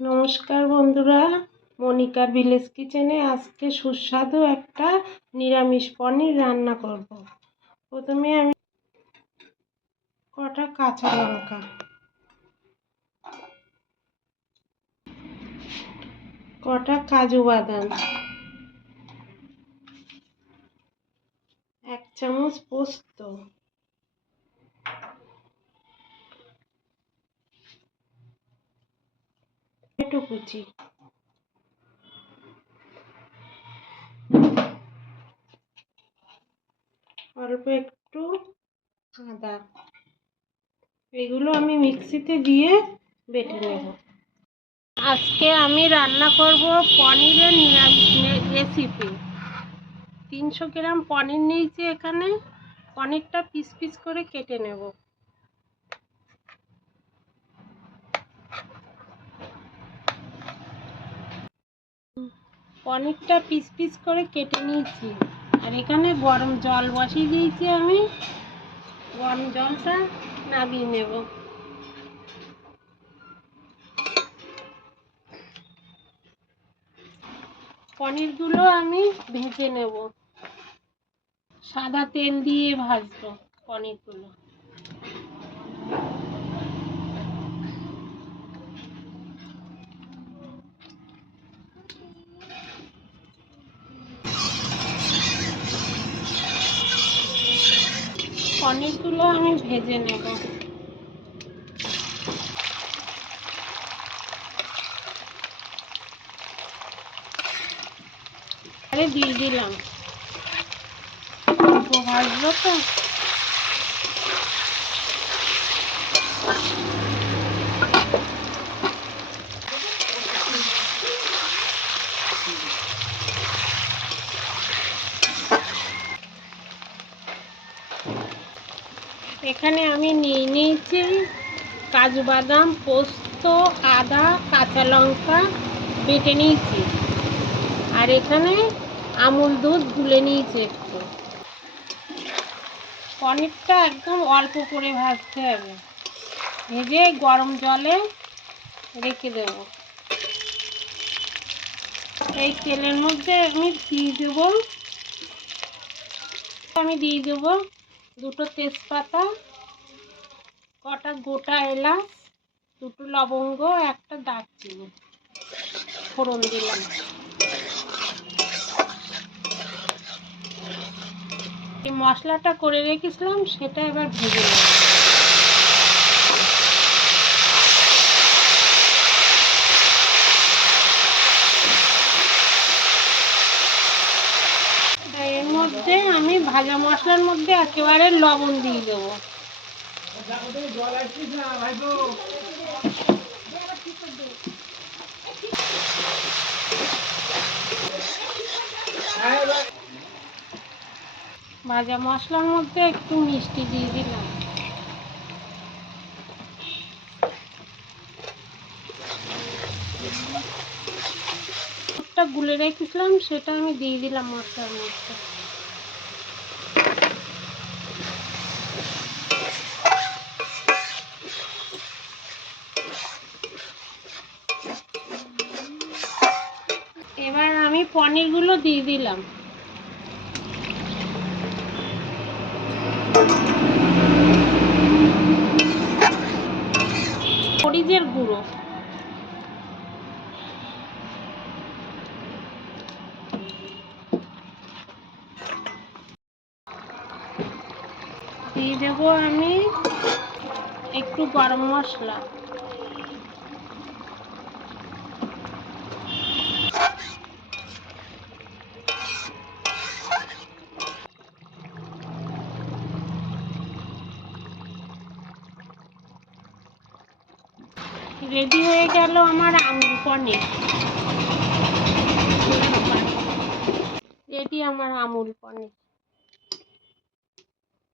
নমস্কার বন্ধুরা, মনিকার ভিলেজ কিচেনে আজকে সুস্বাদু একটা নিরামিষ পনির রান্না করব। প্রথমে আমি কটা কাঁচা লঙ্কা, কটা কাজু বাদাম, 1 চামচ পোস্ত, টমেটো কুচি, অল্প একটু আদা, এগুলো আমি মিক্সিতে দিয়ে বেটে নেব। আজকে আমি রান্না করব পনিরের নিরামিষ রেসিপি। 300 গ্রাম পনির নিয়েছি। এখানে পনিরটা পিস পিস করে কেটে নেব। পনিরটা পিস পিস করে কেটে নিয়েছি। আর এখানে গরম জল বসিয়ে দিয়েছি। আমি গরম জলটা নামিয়ে নেব। পনিরগুলো আমি ভেজে নেব। সাদা তেল দিয়ে ভাজবো পনিরগুলো। পনিরগুলো আমি ভেজে নেব। আরে দিয়ে দিলাম, ভাজবো তো। এখানে আমি নিয়ে নিয়েছি কাজু বাদাম, পোস্ত, আদা, কাঁচা লঙ্কা বেটে নিয়েছি। আর এখানে আমুল দুধ গুলে নিয়েছি একটু। পনিরটা একদম অল্প করে ভাজতে হবে। ভেজে গরম জলে রেখে দেব। এই তেলের মধ্যে আমি দিয়ে দেবো 2টো তেজপাতা, কটা গোটা এলাচ, 2টো লবঙ্গ, একটা দারচিনি ফোড়ন দিলাম। এই মশলাটা করে রেখেছিলাম, সেটা এবার ভেজে নেব। এর মধ্যে আমি ভাজা মশলার মধ্যে একেবারে লবণ দিয়ে দেবো। ভাজা মশলার মধ্যে একটু মিষ্টি দিয়ে দিলাম। গুলে রেখেছিলাম, সেটা আমি দিয়ে দিলাম মশলার মধ্যে। এবার আমি পনিরগুলো দিয়ে দিলাম। মরিচের গুঁড়ো, দিয়ে দেবো আমি একটু গরম মশলা। রেডি হয়ে গেল আমার আমুল পনির। রেডি আমার আমুল পনির।